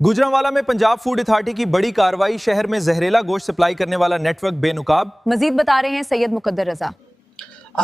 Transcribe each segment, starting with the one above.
गुजरांवाला में Punjab food authority की बड़ी कार्रवाई, शहर में जहरीला गोश्त सप्लाई करने वाला नेटवर्क बेनुकाब। मजीद बता रहे हैं सैयद मुकद्दर रजा।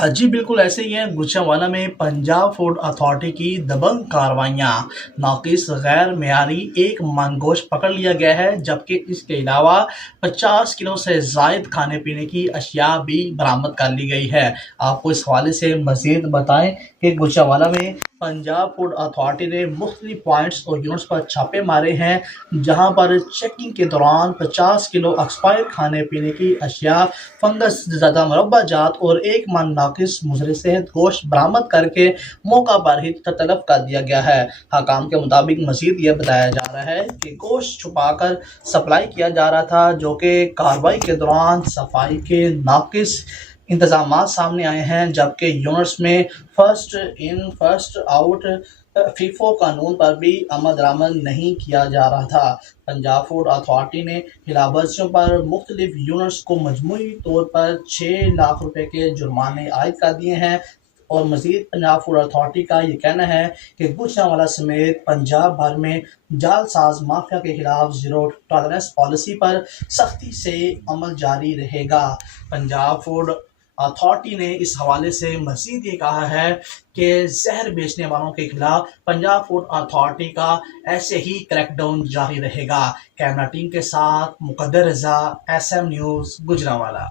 जी बिल्कुल ऐसे ही है। गुजरांवाला में पंजाब फूड अथॉरिटी की दबंग कार्रवाइयाँ, नाकिस गैर मेयारी एक मन गोश्त पकड़ लिया गया है, जबकि इसके अलावा 50 किलो से जायद खाने पीने की अशिया भी बरामद कर ली गई है। आपको इस हवाले से मजीद बताएं कि गुजरांवाला में पंजाब फूड अथॉरिटी ने मुख्तलिफ पॉइंट्स और यूनिट्स पर छापे मारे हैं, जहां पर चेकिंग के दौरान 50 किलो एक्सपायर खाने पीने की अशिया, फंगस ज़्यादा मुरब्बा जात और एक मन नाकिस मुज़र सेहत गोश्त बरामद करके मौका पर ही तलब कर दिया गया है। हकाम के मुताबिक मजीद ये बताया जा रहा है कि गोश्त छुपाकर सप्लाई किया जा रहा था, जो कि कार्रवाई के दौरान सफाई के नाकिस इंतजाम सामने आए हैं, जबकि यूनिट्स में first in first out FIFO कानून पर भी अमल दरामद नहीं किया जा रहा था। पंजाब फूड अथॉरिटी ने खिलाफवर्जियों पर मुख्तलिफ यूनिट्स को मजमूई तौर पर 6 लाख रुपए के जुर्माने आयद कर दिए हैं। और मजीद पंजाब फूड अथॉरिटी का ये कहना है कि गुजरांवाला समेत पंजाब भर में जालसाज माफिया के खिलाफ जीरो टॉलरेंस पॉलिसी पर सख्ती से अमल जारी रहेगा। पंजाब फूड अथॉरिटी ने इस हवाले से मजीद ये कहा है कि जहर बेचने वालों के खिलाफ पंजाब फूड अथॉरिटी का ऐसे ही क्रैकडाउन जारी रहेगा। कैमरा टीम के साथ मुकद्दर रजा, SM न्यूज़, गुजरांवाला।